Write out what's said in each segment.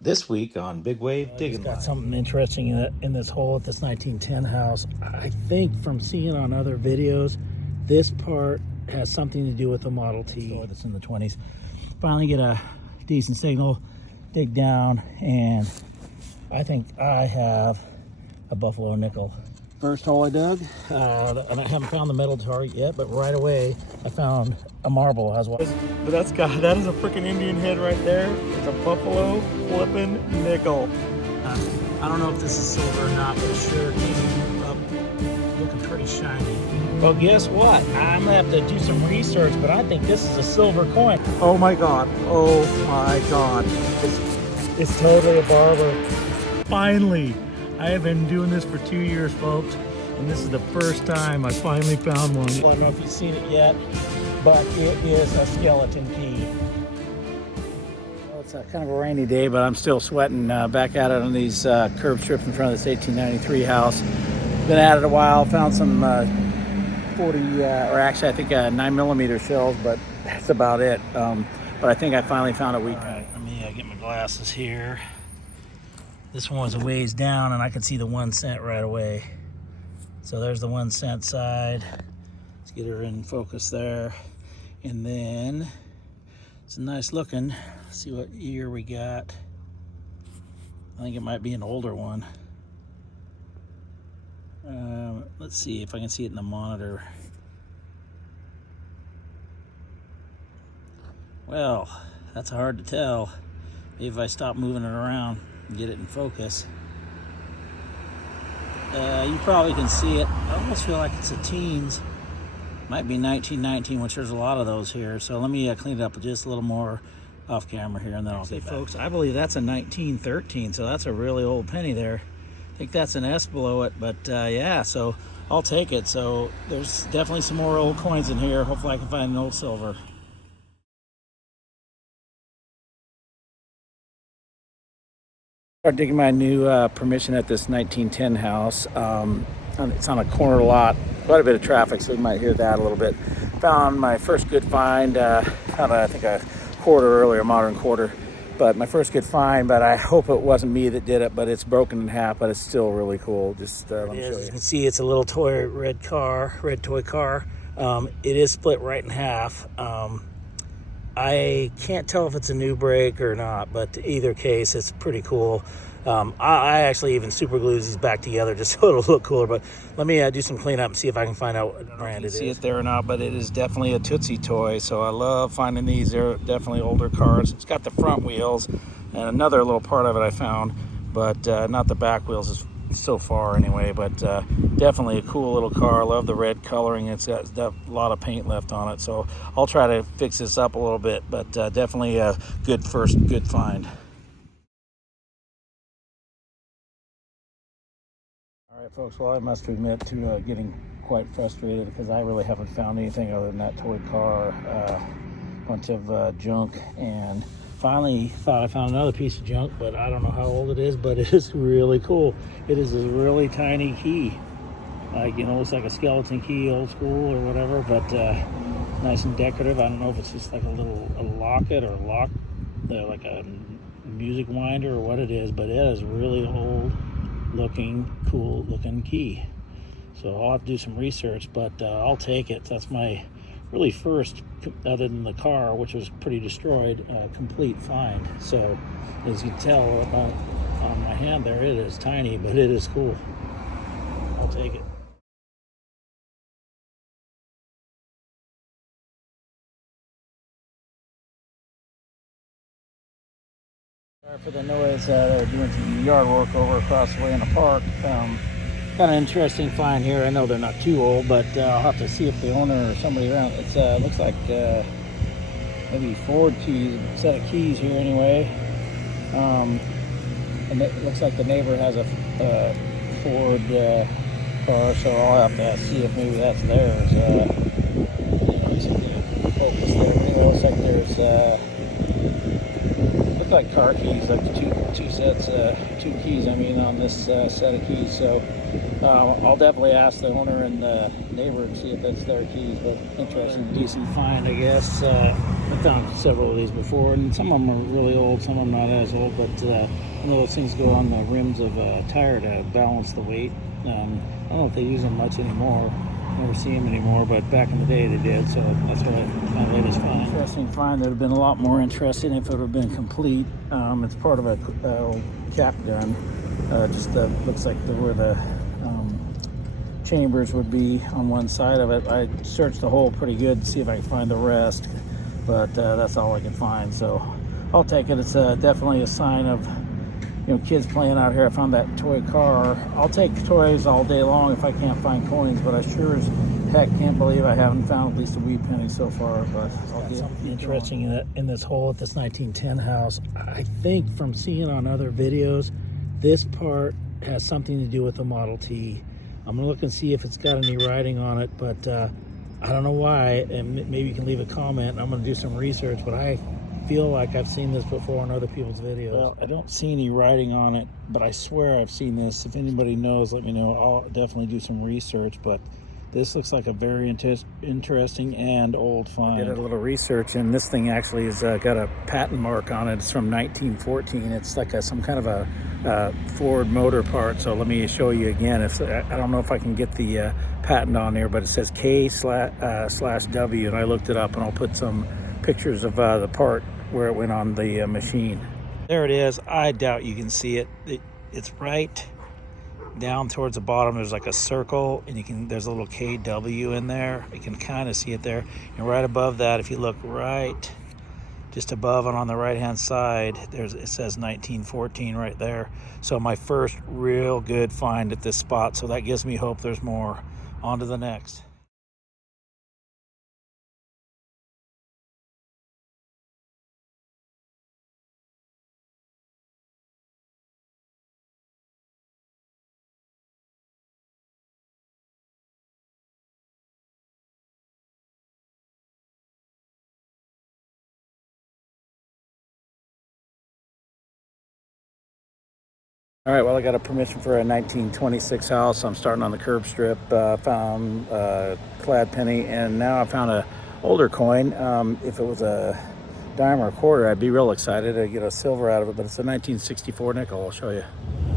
This week on Big Wave Digging Got Line. something interesting in this hole at this 1910 house. I think from seeing on other videos, this part has something to do with the Model T store that's in the 20s. Finally get a decent signal, dig down, and I think I have a buffalo nickel. First hole I dug, and I haven't found the metal target yet, but right away I found a marble as well. But that is a freaking Indian head right there. It's a buffalo flipping nickel. I don't know if this is silver or not, but it sure came up looking pretty shiny. Well, guess what? I'm gonna have to do some research, but I think this is a silver coin. Oh my God, oh my God. It's totally a barber. Finally, I have been doing this for 2 years, folks, and this is the first time I finally found one. I don't know if you've seen it yet, but it is a skeleton key. Well, it's kind of a rainy day, but I'm still sweating back at it on these curb strips in front of this 1893 house. Been at it a while, found some 40, or actually I think 9mm shells, but that's about it. But I think I finally found a weak one. All right, let me get my glasses here. This one was a ways down, and I could see the 1 cent right away. So there's the 1 cent side. Let's get her in focus there. And then it's a nice looking. Let's see what year we got. I think it might be an older one. Let's see if I can see it in the monitor. Well, that's hard to tell. Maybe if I stop moving it around and get it in focus. You probably can see it. I almost feel like it's a teens. Might be 1919, which there's a lot of those here. So let me clean it up just a little more off camera here, and then I'll get back. Folks, I believe that's a 1913, so that's a really old penny there. I think that's an S below it, but yeah, so I'll take it. So there's definitely some more old coins in here. Hopefully I can find an old silver. Start digging my new permission at this 1910 house. It's on a corner lot, quite a bit of traffic, so we might hear that a little bit. Found my first good find, found I think a quarter earlier, modern quarter, but my first good find, but I hope it wasn't me that did it, but it's broken in half, but it's still really cool. Just let me show you. As you can see, it's a little toy red toy car. It is split right in half. I can't tell if it's a new brake or not, but either case, it's pretty cool. I actually even super glued these back together just so it'll look cooler, but let me do some cleanup and see if I can find out what brand it is. See it there or not, but it is definitely a Tootsie toy, so I love finding these. They're definitely older cars. It's got the front wheels and another little part of it I found, but not the back wheels so far anyway, but definitely a cool little car. I love the red coloring. It's got a lot of paint left on it, so I'll try to fix this up a little bit, but definitely a good find. All right, folks, well, I must admit to getting quite frustrated because I really haven't found anything other than that toy car, bunch of junk, and finally thought I found another piece of junk, but I don't know how old it is, but it is really cool. It is a really tiny key. Like, you know, looks like a skeleton key, old school or whatever, but nice and decorative. I don't know if it's just like a locket or like a music winder or what it is, but it is really old looking, cool looking key. So I'll have to do some research, but I'll take it. That's my really first, other than the car, which was pretty destroyed, complete find. So as you can tell on my hand there, it is tiny, but it is cool. I'll take it. Sorry for the noise. They're doing some yard work over across the way in the park. Kind of interesting find here. I know they're not too old, but I'll have to see if the owner or somebody around. It looks like maybe Ford keys, set of keys here anyway. And it looks like the neighbor has a Ford car, so I'll have to see if maybe that's theirs. Focus there. Anyway, looks like there's look like car keys, like two keys, on this set of keys. So I'll definitely ask the owner and the neighbor and see if that's their keys. But interesting, decent find, I guess. I've found several of these before, and some of them are really old, some of them not as old. But one of those things go on the rims of a tire to balance the weight. I don't know if they use them much anymore. Never see them anymore, but back in the day they did, so that's what my latest find. Interesting find that would have been a lot more interesting if it would have been complete. It's part of a cap gun. Just looks like where the chambers would be on one side of it. I searched the hole pretty good to see if I could find the rest, but that's all I could find. So I'll take it. It's definitely a sign of kids playing out here. I found that toy car. I'll take toys all day long if I can't find coins, but I sure as heck can't believe I haven't found at least a wee penny so far. But I'll get something interesting in this hole at this 1910 house. I think from seeing on other videos, this part has something to do with the Model T. I'm gonna look and see if it's got any writing on it, but I don't know why, and maybe you can leave a comment. I'm gonna do some research, but I feel like I've seen this before on other people's videos. Well, I don't see any writing on it, but I swear I've seen this. If anybody knows, let me know. I'll definitely do some research, but this looks like a very interesting and old find. I did a little research, and this thing actually has got a patent mark on it. It's from 1914. It's like some kind of a Ford motor part. So let me show you again. I don't know if I can get the patent on there, but it says K/W, and I looked it up, and I'll put some pictures of the part where it went on the machine. There it is. I doubt you can see it. It's right down towards the bottom. There's like a circle, and there's a little KW in there. You can kind of see it there. And right above that, if you look right just above and on the right hand side, it says 1914 right there. So my first real good find at this spot. So that gives me hope there's more. On to the next. All right, well, I got a permission for a 1926 house. I'm starting on the curb strip. Found a clad penny, and now I found a older coin. If it was a dime or a quarter, I'd be real excited to get a silver out of it, but it's a 1964 nickel. I'll show you.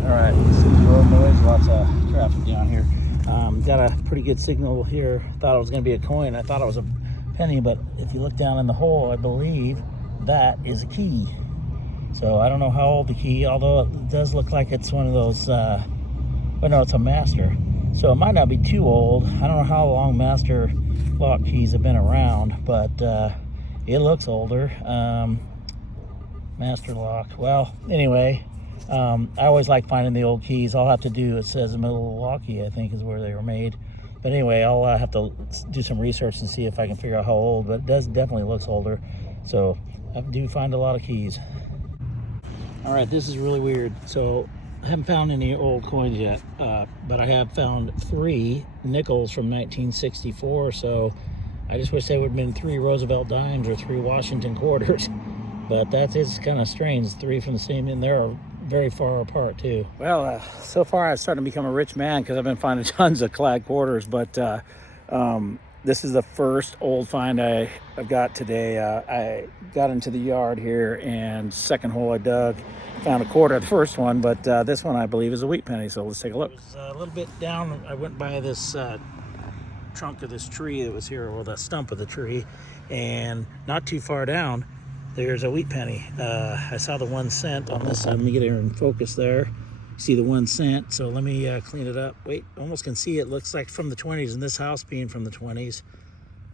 All right, this is road noise, lots of traffic down here. Got a pretty good signal here. Thought it was going to be a coin. I thought it was a penny, but if you look down in the hole, I believe that is a key. So I don't know how old the key, although it does look like it's one of those, well, no, it's a master. So it might not be too old. I don't know how long master lock keys have been around, but it looks older. Master lock. Well, anyway, I always like finding the old keys. All I have to do, it says Milwaukee, I think is where they were made. But anyway, I'll have to do some research and see if I can figure out how old, but it definitely looks older. So I do find a lot of keys. All right, this is really weird. So I haven't found any old coins yet, but I have found 3 nickels from 1964. So I just wish they would have been 3 Roosevelt dimes or 3 Washington quarters. But that is kind of strange. 3 from the same, and they're very far apart too. Well, so far I've started to become a rich man because I've been finding tons of clad quarters. But this is the first old find I've got today. I got into the yard here, and second hole I dug, found a quarter of the first one, but this one I believe is a wheat penny. So let's take a look. It was a little bit down. I went by this trunk of this tree that was here, or the stump of the tree, and not too far down, there's a wheat penny. I saw the 1 cent on this side. Let me get here in focus there. See the 1 cent, so let me clean it up. Wait, almost can see it. Looks like from the 20s, and this house being from the 20s.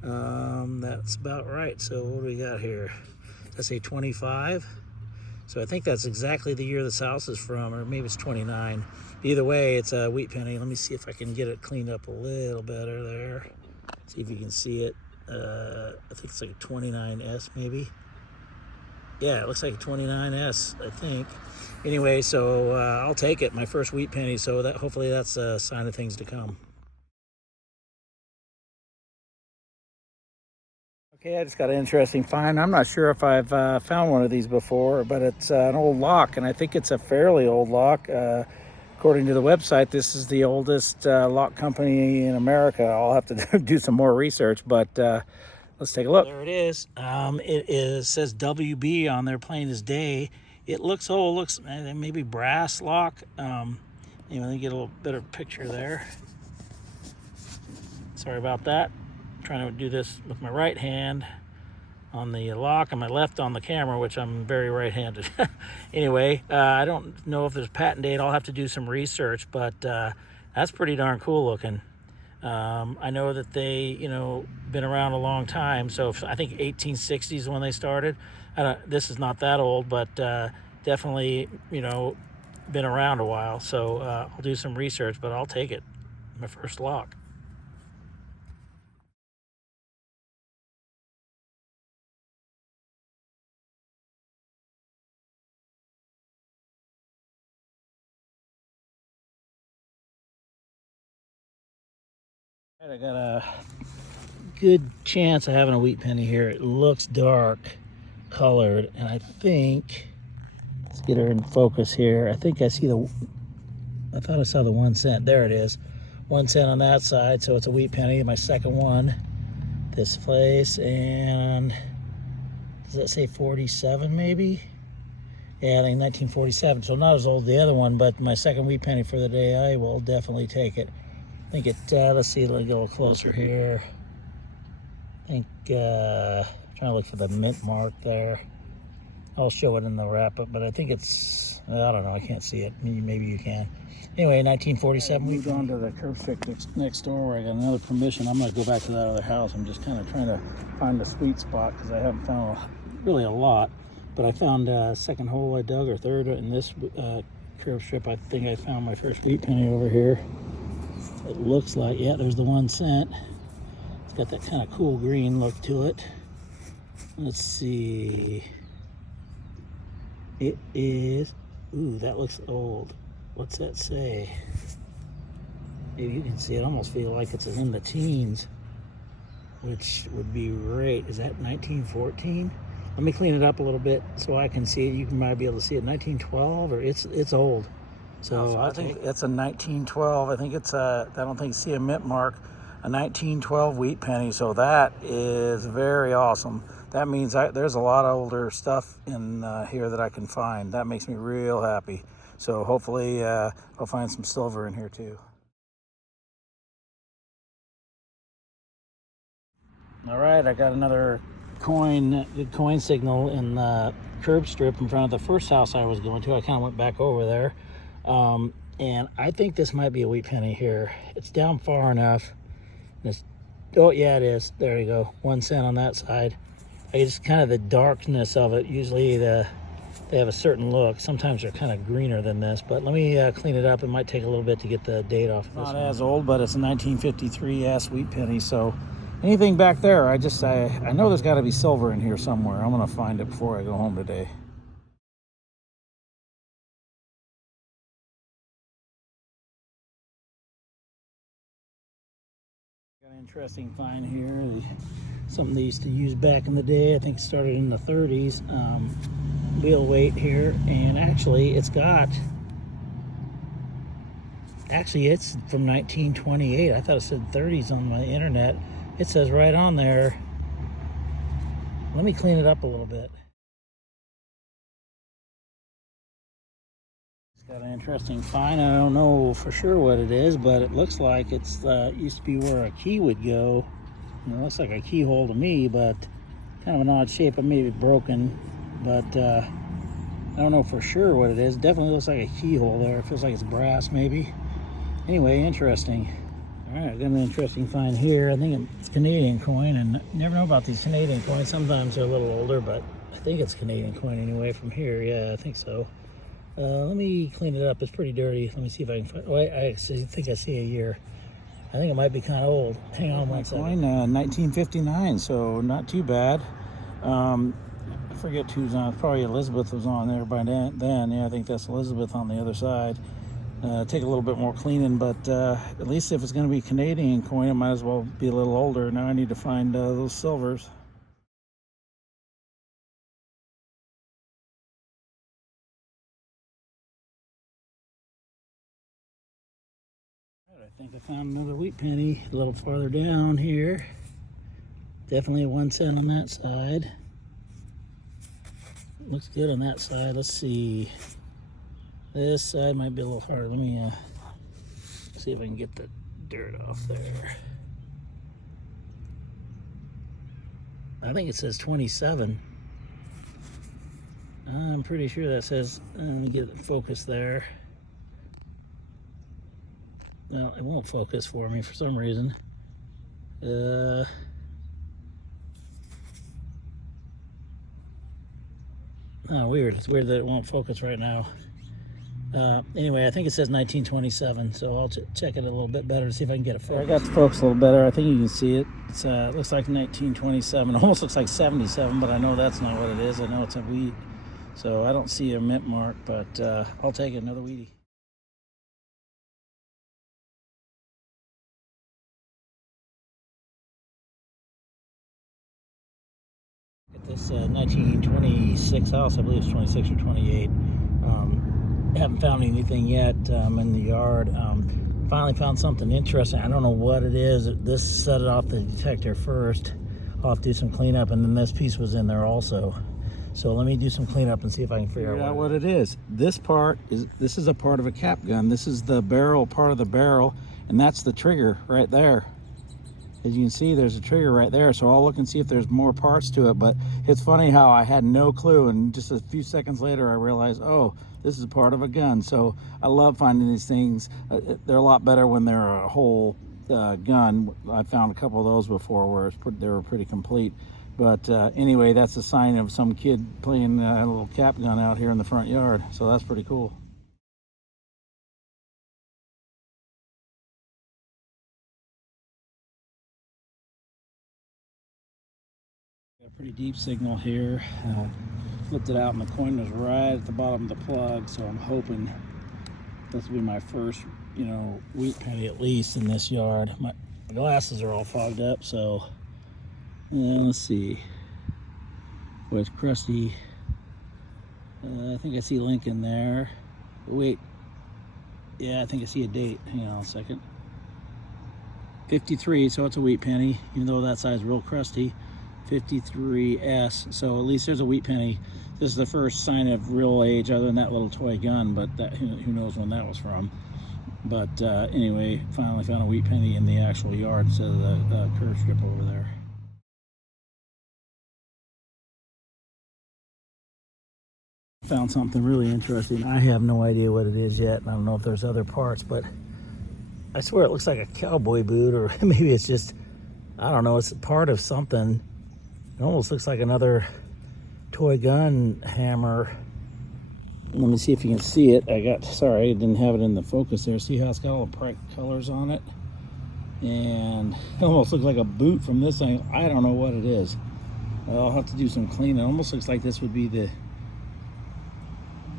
That's about right. So what do we got here? That's a 25. So I think that's exactly the year this house is from, or maybe it's 29. Either way, it's a wheat penny. Let me see if I can get it cleaned up a little better there. See if you can see it. I think it's like a 29S maybe. Yeah, it looks like a 29S, I think. Anyway, so I'll take it, my first wheat penny, so that hopefully that's a sign of things to come. Okay, I just got an interesting find. I'm not sure if I've found one of these before, but it's an old lock, and I think it's a fairly old lock. According to the website, this is the oldest lock company in America. I'll have to do some more research, but let's take a look. There it is. Says WB on there, plain as day. It looks old, looks maybe brass lock. Let me get a little better picture there. Sorry about that. I'm trying to do this with my right hand on the lock and my left on the camera, which I'm very right-handed. Anyway, I don't know if there's a patent date. I'll have to do some research, but that's pretty darn cool looking. I know that they, been around a long time. So I think 1860s when they started. This is not that old, but definitely, been around a while. So I'll do some research, but I'll take it. My first lock. I got a good chance of having a wheat penny here. It looks dark colored, and I think, let's get her in focus here. I think I thought I saw the 1 cent. There it is. 1 cent on that side, so it's a wheat penny, my second one this place. And does that say 47 maybe? Yeah, I think 1947, so not as old as the other one, but my second wheat penny for the day. I will definitely take it. I think it, let's see, let me go a little closer here. I think, trying to look for the mint mark there. I'll show it in the wrap-up, but I think it's, I don't know, I can't see it. Maybe you can. Anyway, 1947. We've gone to the curb strip next door where I got another permission. I'm going to go back to that other house. I'm just kind of trying to find a sweet spot because I haven't found really a lot. But I found a second hole I dug, or third, in this curb strip. I think I found my first wheat penny over here. It looks like, yeah, there's the 1 cent. It's got that kind of cool green look to it. Let's see. It is, ooh, that looks old. What's that say? Maybe you can see it, almost feel like it's in the teens, which would be great. Is that 1914? Let me clean it up a little bit so I can see it. You might be able to see it. 1912, or it's old. So I think it's a 1912. I think it's a, I don't think see a mint mark, a 1912 wheat penny. So that is very awesome. That means there's a lot of older stuff in here that I can find. That makes me real happy. So hopefully I'll find some silver in here too. All right, I got another good coin signal in the curb strip in front of the first house I was going to. I kind of went back over there. And I think this might be a wheat penny here. It's down far enough. Oh yeah, it is. There you go. 1 cent on that side. It's kind of the darkness of it. Usually they have a certain look. Sometimes they're kind of greener than this, but let me clean it up. It might take a little bit to get the date off of this. Not as old, but it's a 1953 wheat penny. So anything back there, I know there's got to be silver in here somewhere. I'm going to find it before I go home today. Got an interesting find here. Something they used to use back in the day. I think it started in the 30s. Wheel weight here, and actually it's from 1928. I thought it said 30s on my internet. It says right on there. Let me clean it up a little bit. It's got an interesting find. I don't know for sure what it is, but it looks like it's used to be where a key would go. It looks like a keyhole to me, but kind of an odd shape. It may be broken, but I don't know for sure what it is. Definitely looks like a keyhole there. It feels like it's brass, maybe. Anyway, interesting. All right, I've got an interesting find here. I think it's Canadian coin, and you never know about these Canadian coins. Sometimes they're a little older, but I think it's Canadian coin anyway from here. Yeah, I think so. Let me clean it up. It's pretty dirty. Let me see if I can find. Oh, I think I see a year. I think it might be kind of old. Hang on one second. Coin, 1959, so not too bad. I forget who's on. Probably Elizabeth was on there by then. Yeah, I think that's Elizabeth on the other side. Take a little bit more cleaning, but at least if it's going to be Canadian coin, it might as well be a little older. Now I need to find those silvers. I think I found another wheat penny a little farther down here. Definitely a 1 cent on that side. Looks good on that side. Let's see. This side might be a little harder. Let me see if I can get the dirt off there. I think it says 27. I'm pretty sure that says, let me get it focused there. No, it won't focus for me for some reason. Oh, weird. It's weird that it won't focus right now. Anyway, I think it says 1927, so I'll check it a little bit better to see if I can get it focused. I got the focus a little better. I think you can see it. It looks like 1927. Almost looks like 77, but I know that's not what it is. I know it's a wheat, so I don't see a mint mark, but I'll take another wheatie. At this 1926 house, I believe it's 26 or 28. Haven't found anything yet in the yard. Finally found something interesting. I don't know what it is. This set it off the detector first. I'll have to do some cleanup, and then this piece was in there also. So let me do some cleanup and see if I can figure out what it is. This is a part of a cap gun. This is the barrel, part of the barrel, and that's the trigger right there. As you can see, there's a trigger right there, so I'll look and see if there's more parts to it. But it's funny how I had no clue, and just a few seconds later I realized, oh, this is part of a gun. So I love finding these things. They're a lot better when they're a whole gun. I found a couple of those before where they were pretty complete. But anyway, that's a sign of some kid playing a little cap gun out here in the front yard. So that's pretty cool. Got a pretty deep signal here. Flipped it out and the coin was right at the bottom of the plug, so I'm hoping this will be my first, wheat penny at least in this yard. My glasses are all fogged up, so let's see. Boy, it's crusty. I think I see Lincoln there. Wait, yeah, I think I see a date. Hang on a second. 53, so it's a wheat penny, even though that side's real crusty. 53S, so at least there's a wheat penny. This is the first sign of real age other than that little toy gun, but that, who knows when that was from. But anyway, finally found a wheat penny in the actual yard instead of the curve strip over there. Found something really interesting. I have no idea what it is yet, and I don't know if there's other parts, but I swear it looks like a cowboy boot, or maybe it's just, I don't know, it's part of something. It almost looks like another toy gun hammer. Let me see if you can see it. Sorry, I didn't have it in the focus there. See how it's got all the bright colors on it? And it almost looks like a boot from this thing. I don't know what it is. I'll have to do some cleaning. It almost looks like this would be the,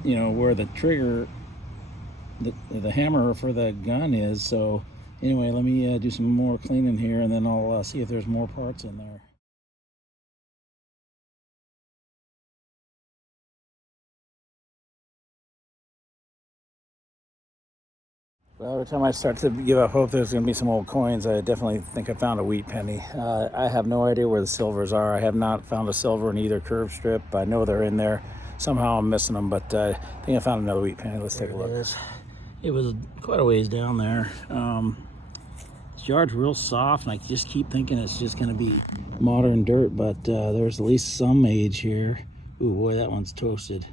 where the trigger, the hammer for the gun is. So anyway, let me do some more cleaning here, and then I'll see if there's more parts in there. Well, every time I start to give up hope there's going to be some old coins, I definitely think I found a wheat penny. I have no idea where the silvers are. I have not found a silver in either curve strip. I know they're in there. Somehow I'm missing them, but I think I found another wheat penny. Let's take a look. It was quite a ways down there. This yard's real soft, and I just keep thinking it's just going to be modern dirt, but there's at least some age here. Ooh, boy, that one's toasted.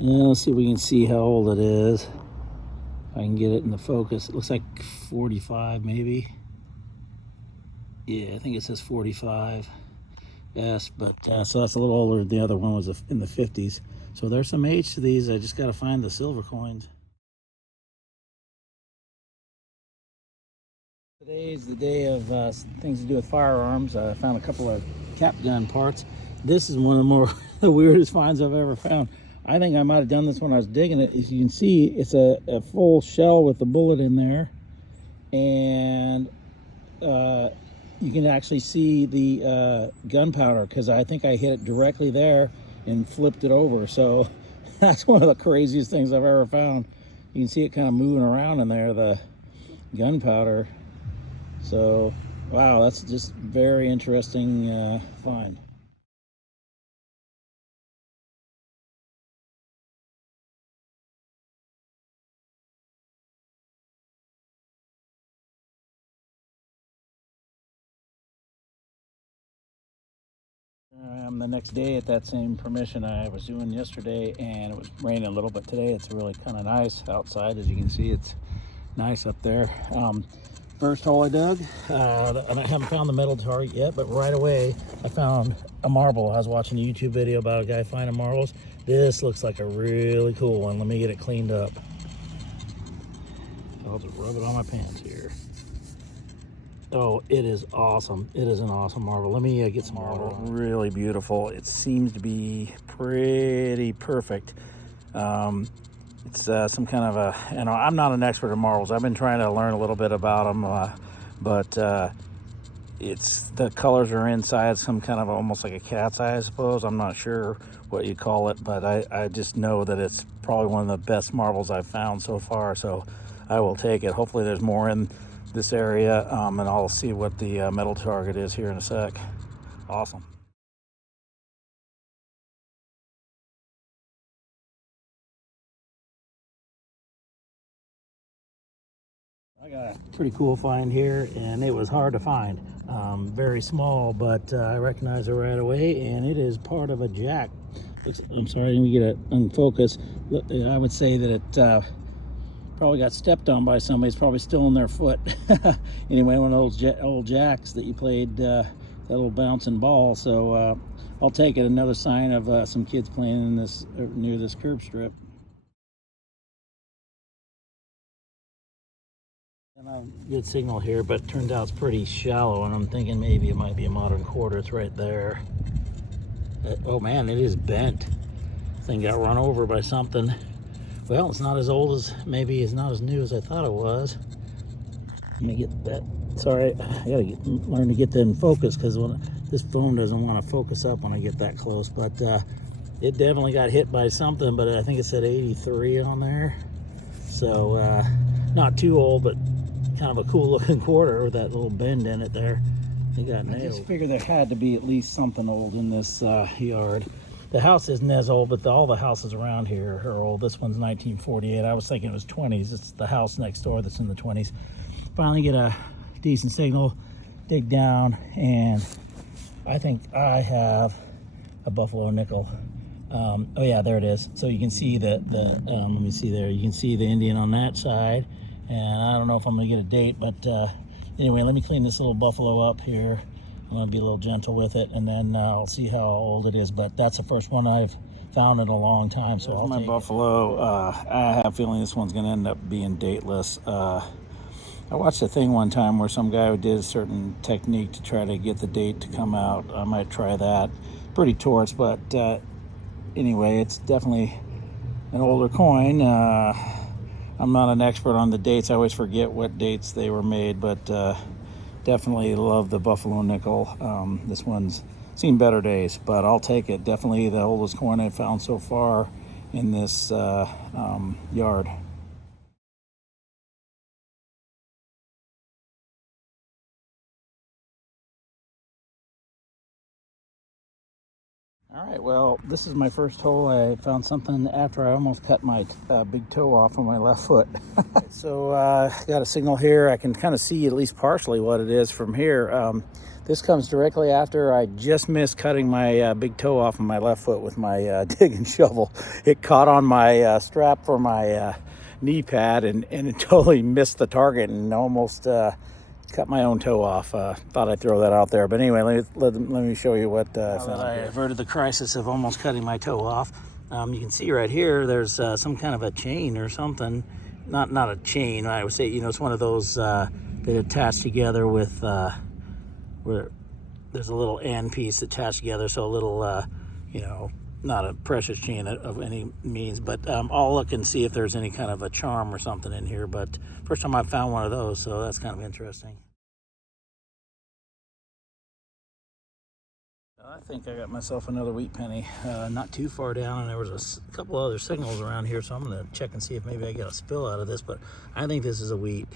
Yeah, let's see if we can see how old it is. If I can get it in the focus. It looks like 45 maybe. Yeah, I think it says 45. Yes, but so that's a little older. The other one was in the 50s. So there's some age to these. I just got to find the silver coins. Today is the day of things to do with firearms. I found a couple of cap gun parts. This is one of the more the weirdest finds I've ever found. I think I might have done this when I was digging it. As you can see, it's a full shell with the bullet in there, and you can actually see the gunpowder, because I think I hit it directly there and flipped it over. So that's one of the craziest things I've ever found. You can see it kind of moving around in there. gunpowder. So, wow, that's just very interesting find. The next day at that same permission I was doing yesterday, and it was raining a little bit today. It's really kind of nice outside. As you can see, it's nice up there. First hole I dug, and I haven't found the metal target yet, but right away I found a marble. I was watching a YouTube video about a guy finding marbles. This looks like a really cool one. Let me get it cleaned up. I'll just rub it on my pants here. Oh, it is awesome. It is an awesome marble. Let me get some marble. Really beautiful. It seems to be pretty perfect. It's some kind of a, I'm not an expert in marbles. I've been trying to learn a little bit about them, but it's, the colors are inside some kind of almost like a cat's eye, I suppose. I'm not sure what you call it, but I just know that it's probably one of the best marbles I've found so far, so I will take it. Hopefully there's more in this area, and I'll see what the metal target is here in a sec. Awesome. I got a pretty cool find here, and it was hard to find. Very small, but I recognize it right away, and it is part of a jack. I'm sorry, I didn't get it unfocused. I would say that it probably got stepped on by somebody. It's probably still in their foot. Anyway, one of those old jacks that you played, that little bouncing ball. So I'll take it. Another sign of some kids playing in this near this curb strip. And I'll get signal here, but it turns out it's pretty shallow, and I'm thinking maybe it might be a modern quarter. It's right there. Oh man, it is bent. Thing got run over by something. Well, it's not as old as, maybe it's not as new as I thought it was. Let me get that. Sorry, I gotta learn to get that in focus, because when this phone doesn't want to focus up when I get that close. But it definitely got hit by something, but I think it said 83 on there. So not too old, but kind of a cool looking quarter with that little bend in it there. It got nailed. I just figured there had to be at least something old in this yard. The house isn't as old, but all the houses around here are old. This one's 1948. I was thinking it was 20s. It's the house next door that's in the 20s. Finally get a decent signal, dig down, and I think I have a buffalo nickel. Oh yeah, there it is. So you can see let me see there. You can see the Indian on that side, and I don't know if I'm gonna get a date, but anyway, let me clean this little buffalo up here. I'm gonna be a little gentle with it, and then I'll see how old it is. But that's the first one I've found in a long time. So I'll take my buffalo. I have a feeling this one's gonna end up being dateless. I watched a thing one time where some guy did a certain technique to try to get the date to come out. I might try that. Pretty torch, but anyway, it's definitely an older coin. I'm not an expert on the dates. I always forget what dates they were made, but definitely love the buffalo nickel. This one's seen better days, but I'll take it. Definitely the oldest coin I've found so far in this yard. All right, well, this is my first hole. I found something after I almost cut my big toe off on my left foot. So got a signal here. I can kind of see at least partially what it is from here. This comes directly after I just missed cutting my big toe off on my left foot with my digging shovel. It caught on my strap for my knee pad, and it totally missed the target and almost cut my own toe off. Thought I'd throw that out there, but anyway, let me show you what I averted the crisis of almost cutting my toe off. You can see right here there's some kind of a chain or something. Not a chain, I would say, it's one of those that attach together with where there's a little end piece attached together, so a little not a precious chain of any means, but I'll look and see if there's any kind of a charm or something in here. But first time I've found one of those, so that's kind of interesting. I think I got myself another wheat penny, not too far down, and there was a couple other signals around here, so I'm going to check and see if maybe I get a spill out of this, but I think this is a wheat.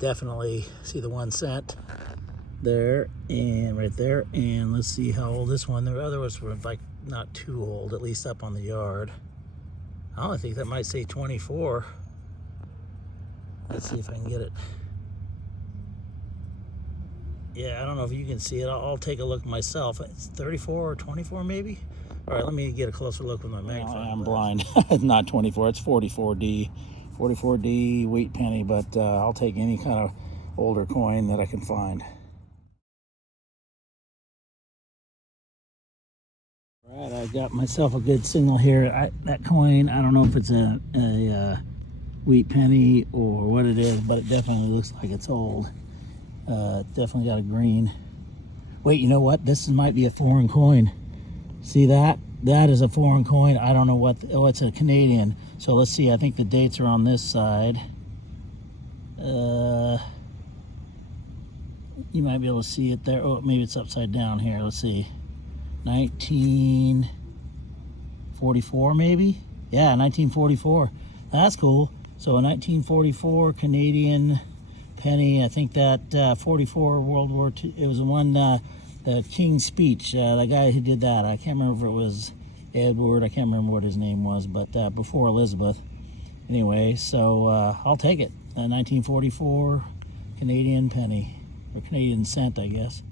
definitely see the 1 cent there and right there. And let's see how old this one. The other ones were like not too old, at least up on the yard. I only think that might say 24. Let's see if I can get it. Yeah, I don't know if you can see it. I'll take a look myself. It's 34 or 24 maybe. All right, let me get a closer look with my magnifying. I'm blind. It's not 24. It's 44D. 44D wheat penny, but I'll take any kind of older coin that I can find. All right, I got myself a good signal here. That coin, I don't know if it's a wheat penny or what it is, but it definitely looks like it's old. Definitely got a green. Wait, you know what? This might be a foreign coin. See that? That is a foreign coin. I don't know what. Oh, it's a Canadian. So let's see. I think the dates are on this side. You might be able to see it there. Oh, maybe it's upside down here. Let's see. 1944 maybe? Yeah, 1944. That's cool. So a 1944 Canadian penny. I think that 44 World War II. It was the one, the King's Speech. The guy who did that. I can't remember if it was Edward. I can't remember what his name was, but before Elizabeth. Anyway, so I'll take it. A 1944 Canadian penny, or Canadian cent, I guess.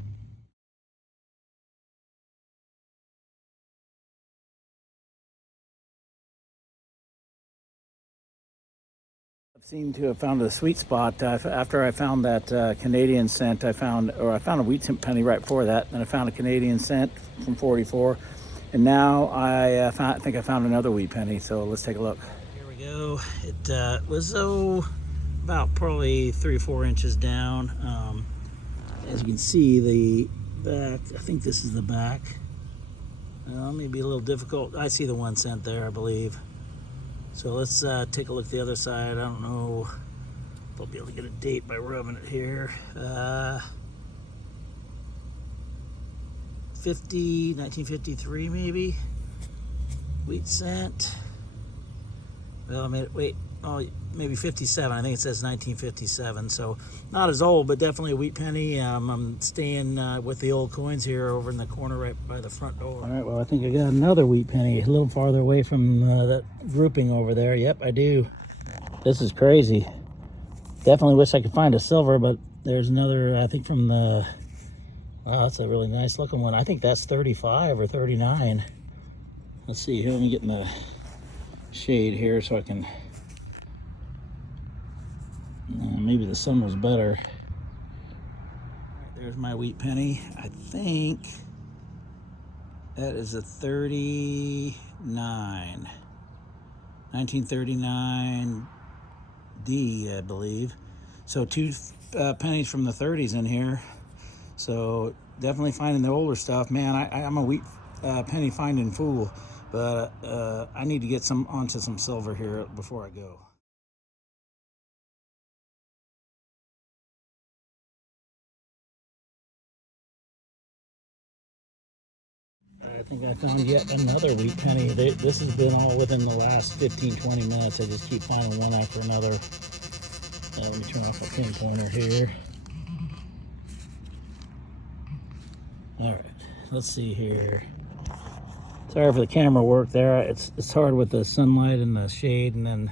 I seem to have found a sweet spot. After I found that Canadian cent, I found a wheat penny right before that, and I found a Canadian cent from 44, and now I think I found another wheat penny. So let's take a look. Here we go. It was about probably 3 or 4 inches down. As you can see, the back. I think this is the back. Maybe a little difficult. I see the 1 cent there, I believe. So let's take a look at the other side. I don't know if I'll be able to get a date by rubbing it here. 1953 maybe. Wheat cent. Well, I mean, wait. Oh, maybe 57. I think it says 1957. So not as old, but definitely a wheat penny. I'm staying with the old coins here over in the corner right by the front door. All right, well, I think I got another wheat penny a little farther away from that grouping over there. Yep, I do. This is crazy. Definitely wish I could find a silver, but there's another, I think from the, wow, that's a really nice looking one. I think that's 35 or 39. Let's see here. Let me get in the shade here so I can, maybe the sun was better. There's my wheat penny. I think that is a 39. 1939 D, I believe. So 2 pennies from the 30s in here. So definitely finding the older stuff. Man, I'm a wheat penny finding fool. But I need to get onto some silver here before I go. I think I found yet another wheat penny. This has been all within the last 15-20 minutes. I just keep finding one after another. Let me turn off my pinpointer here. All right, let's see here. Sorry for the camera work there. It's hard with the sunlight and the shade, and then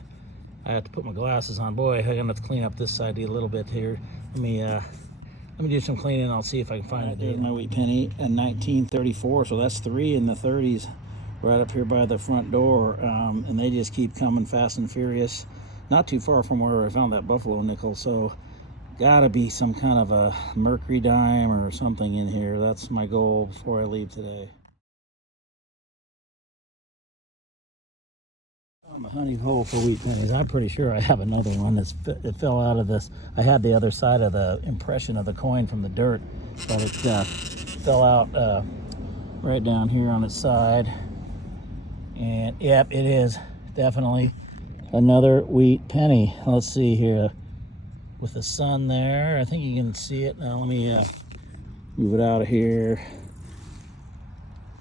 I have to put my glasses on. Boy, I'm gonna have to clean up this side a little bit here. Let me do some cleaning, and I'll see if I can find it. There's my wheat penny in 1934, so that's 3 in the 30s right up here by the front door, and they just keep coming fast and furious. Not too far from where I found that buffalo nickel, so gotta be some kind of a mercury dime or something in here. That's my goal before I leave today. I'm a hunting hole for wheat pennies. I'm pretty sure I have another one it fell out of this. I had the other side of the impression of the coin from the dirt, but it fell out right down here on its side. And yep, it is definitely another wheat penny. Let's see here with the sun there. I think you can see it. Now let me move it out of here.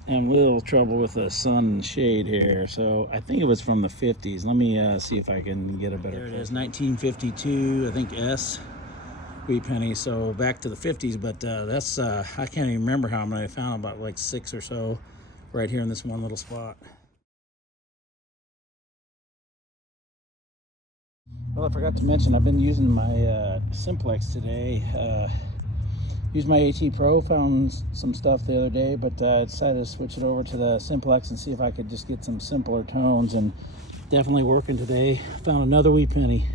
And a little trouble with the sun and shade here. So I think it was from the 50s. Let me see if I can get a better. There it is, 1952, I think S. wheat pennies. So back to the 50s, but that's, I can't even remember how many I found, about like 6 or so right here in this one little spot. Well, I forgot to mention, I've been using my simplex today. Used my AT Pro, found some stuff the other day, but I decided to switch it over to the simplex and see if I could just get some simpler tones, and definitely working today. Found another wheat penny.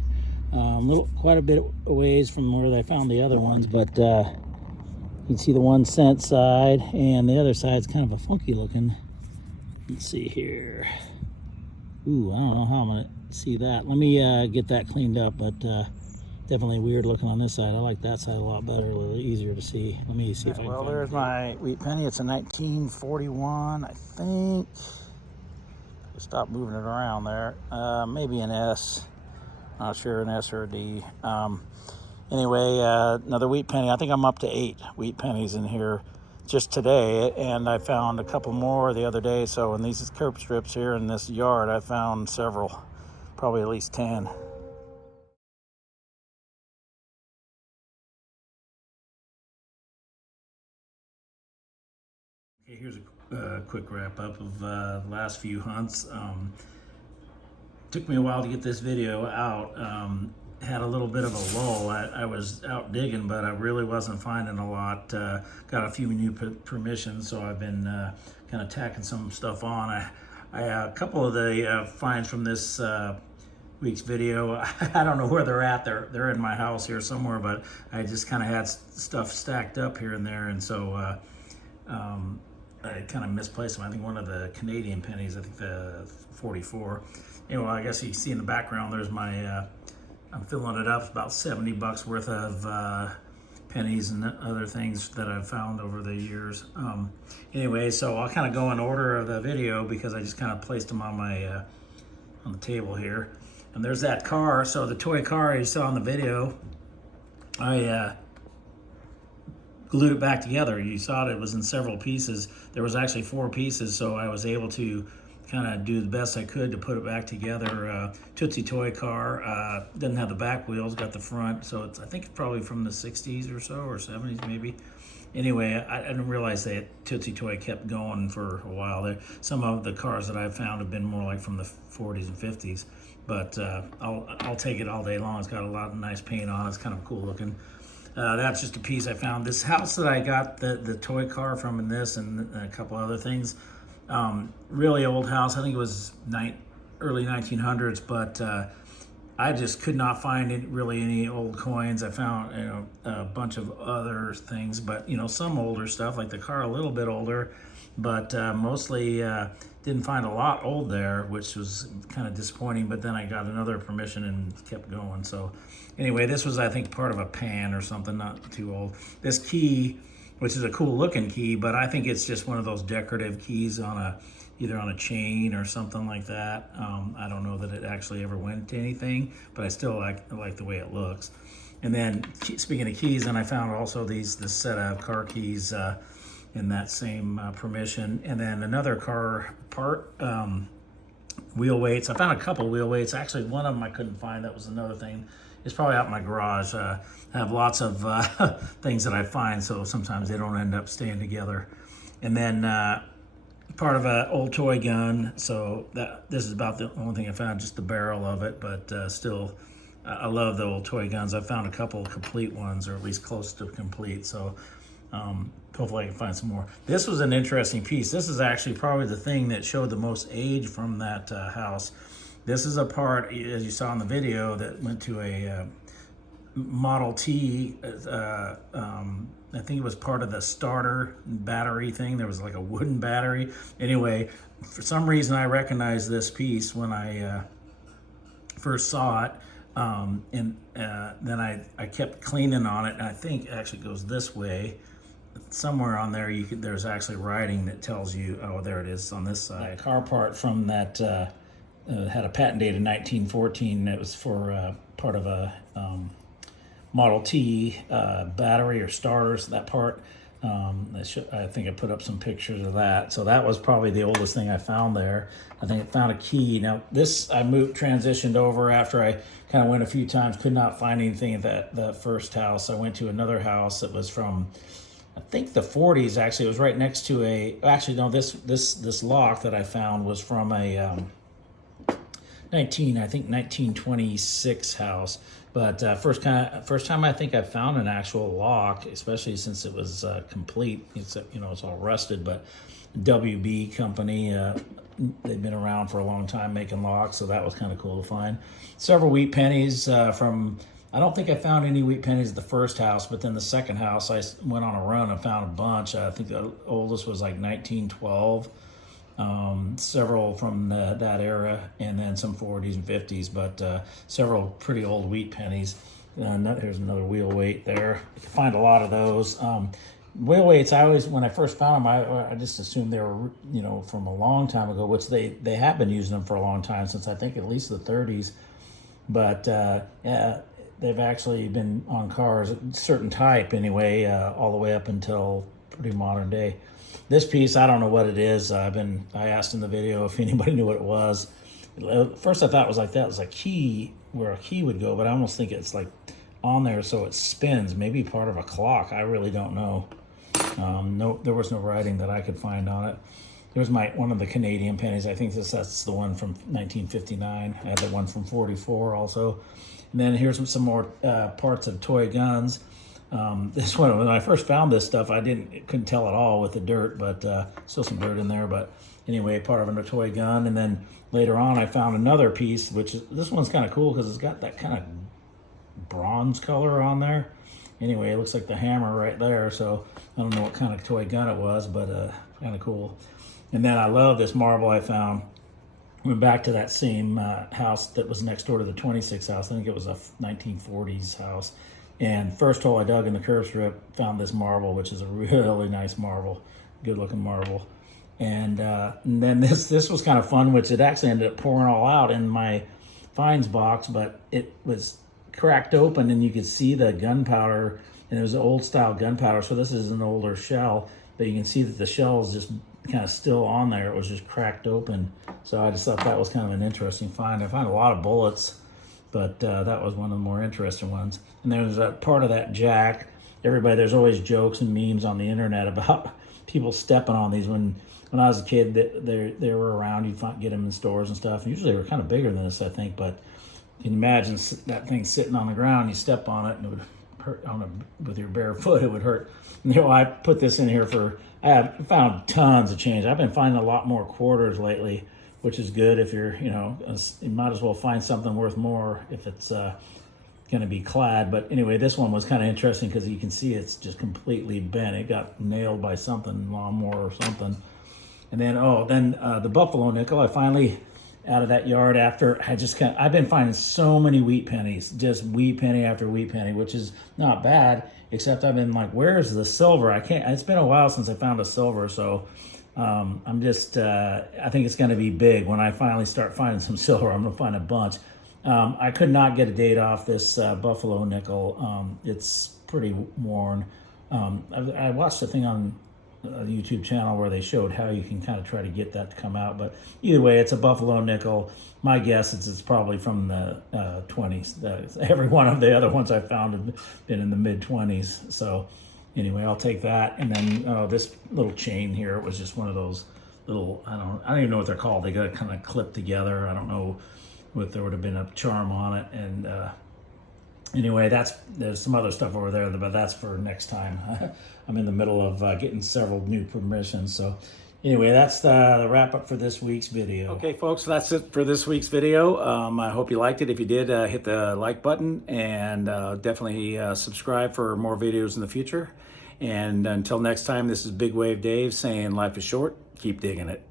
Quite a bit of ways from where I found the other ones, but you can see the 1 cent side, and the other side's kind of a funky looking. Let's see here. Ooh, I don't know how I'm gonna see that. Let me get that cleaned up, but definitely weird looking on this side. I like that side a lot better, a little easier to see. Let me see if I can find it. Well, there's my wheat penny. It's a 1941, I think. Stop moving it around there. Maybe an S. Not sure, an S or a D. Anyway, another wheat penny. I think I'm up to 8 wheat pennies in here just today, and I found a couple more the other day. So in these curb strips here in this yard, I found several, probably at least 10. Okay, here's a quick wrap up of the last few hunts. Took me a while to get this video out. Had a little bit of a lull. I was out digging, but I really wasn't finding a lot. Got a few new permissions, so I've been kind of tacking some stuff on. A couple of the finds from this week's video, I don't know where they're at. They're in my house here somewhere, but I just kind of had stuff stacked up here and there, and so I kind of misplaced them. I think one of the Canadian pennies, I think the 44. Anyway, I guess you can see in the background, there's my, I'm filling it up, about 70 bucks worth of pennies and other things that I've found over the years. Anyway, so I'll kind of go in order of the video because I just kind of placed them on my, on the table here. And there's that car. So the toy car you saw in the video, I glued it back together. You saw it was in several pieces. There was actually 4 pieces, so I was able to kind of do the best I could to put it back together. Tootsie toy car, doesn't have the back wheels, got the front, so I think it's probably from the 60s or so, or 70s maybe. Anyway, I didn't realize that Tootsie Toy kept going for a while. Some of the cars that I've found have been more like from the 40s and 50s, but I'll take it all day long. It's got a lot of nice paint on it. It's kind of cool looking. That's just a piece I found. This house that I got the toy car from, and this and a couple other things, really old house. I think it was early 1900s, but I just could not find really any old coins. I found a bunch of other things, but some older stuff, like the car, a little bit older, but mostly didn't find a lot old there, which was kind of disappointing. But then I got another permission and kept going. So anyway, this was, I think, part of a pan or something, not too old. This key, which is a cool looking key, but I think it's just one of those decorative keys on either on a chain or something like that. I don't know that it actually ever went to anything, but I still like the way it looks. And then speaking of keys, then I found also this set of car keys in that same permission. And then another car part, wheel weights. I found a couple wheel weights. Actually, one of them I couldn't find. That was another thing. It's probably out in my garage. I have lots of things that I find, so sometimes they don't end up staying together. And then part of an old toy gun. So this is about the only thing I found, just the barrel of it, but still, I love the old toy guns. I found a couple complete ones, or at least close to complete. So hopefully I can find some more. This was an interesting piece. This is actually probably the thing that showed the most age from that house. This is a part, as you saw in the video, that went to a Model T. I think it was part of the starter battery thing. There was like a wooden battery. Anyway, for some reason I recognized this piece when I first saw it. And then I kept cleaning on it, and I think it actually goes this way. Somewhere on there, there's actually writing that tells you, oh, there it is on this side. That car part from that had a patent date in 1914. It was for part of a Model T battery or starters. That part I think I put up some pictures of that. So that was probably the oldest thing I found there. I think I found a key. Now this I transitioned over after I kind of went a few times, could not find anything at that first house. I went to another house that was from, I think, the 40s. Actually, it was right next to this lock that I found was from a 1926 house. But first time I think I found an actual lock, especially since it was complete. It's it's all rusted, but WB company, they've been around for a long time making locks, so that was kind of cool to find. Several wheat pennies from. I don't think I found any wheat pennies at the first house, but then the second house I went on a run and found a bunch. I think the oldest was like 1912. Several from that era, and then some 40s and 50s, but several pretty old wheat pennies. Here's another wheel weight there. You can find a lot of those. Wheel weights, when I first found them, I just assumed they were, from a long time ago, which they have been using them for a long time, since I think at least the 30s. But yeah, they've actually been on cars, a certain type anyway, all the way up until pretty modern day. This piece, I don't know what it is. I asked in the video if anybody knew what it was. At first I thought it was like that. It was a key, where a key would go, but I almost think it's like on there so it spins. Maybe part of a clock. I really don't know. No, there was no writing that I could find on it. There's one of the Canadian pennies. I think that's the one from 1959. I had the one from 44 also. And then here's some more parts of toy guns. This one, when I first found this stuff, couldn't tell at all with the dirt, but still some dirt in there. But anyway, part of a toy gun. And then later on, I found another piece, this one's kind of cool because it's got that kind of bronze color on there. Anyway, it looks like the hammer right there. So I don't know what kind of toy gun it was, but kind of cool. And then I love this marble I found. Went back to that same house that was next door to the 26 house. I think it was a 1940s house. And first hole I dug in the curb strip, found this marble, which is a really nice marble, good looking marble. And then this was kind of fun, which it actually ended up pouring all out in my finds box, but it was cracked open and you could see the gunpowder, and it was an old style gunpowder. So this is an older shell, but you can see that the shell is just kind of still on there. It was just cracked open. So I just thought that was kind of an interesting find. I found a lot of bullets, but that was one of the more interesting ones. And there was a part of that jack. There's always jokes and memes on the internet about people stepping on these. When I was a kid, they were around. You'd get them in stores and stuff. Usually they were kind of bigger than this, I think. But you can imagine that thing sitting on the ground. You step on it, and it would hurt with your bare foot. It would hurt. I put this in here I have found tons of change. I've been finding a lot more quarters lately, which is good. If you're, you might as well find something worth more if it's going to be clad. But anyway, this one was kind of interesting because you can see it's just completely bent. It got nailed by something, lawnmower or something. And then, the buffalo nickel, I finally, out of that yard after, I've been finding so many wheat pennies, just wheat penny after wheat penny, which is not bad, except I've been like, where's the silver? It's been a while since I found a silver, so I'm just, I think it's going to be big. When I finally start finding some silver, I'm going to find a bunch. I could not get a date off this buffalo nickel. It's pretty worn. I watched a thing on a YouTube channel where they showed how you can kind of try to get that to come out. But either way, it's a buffalo nickel. My guess is it's probably from the 20s. Every one of the other ones I found have been in the mid-20s. So anyway, I'll take that. And then this little chain here was just one of those little, I don't even know what they're called. They got kind of clipped together. I don't know if there would have been a charm on it. And anyway, there's some other stuff over there, but that's for next time. I'm in the middle of getting several new permissions. So anyway, that's the wrap up for this week's video. Okay, folks, that's it for this week's video. I hope you liked it. If you did, hit the like button and definitely subscribe for more videos in the future. And until next time, this is Big Wave Dave saying life is short, keep digging it.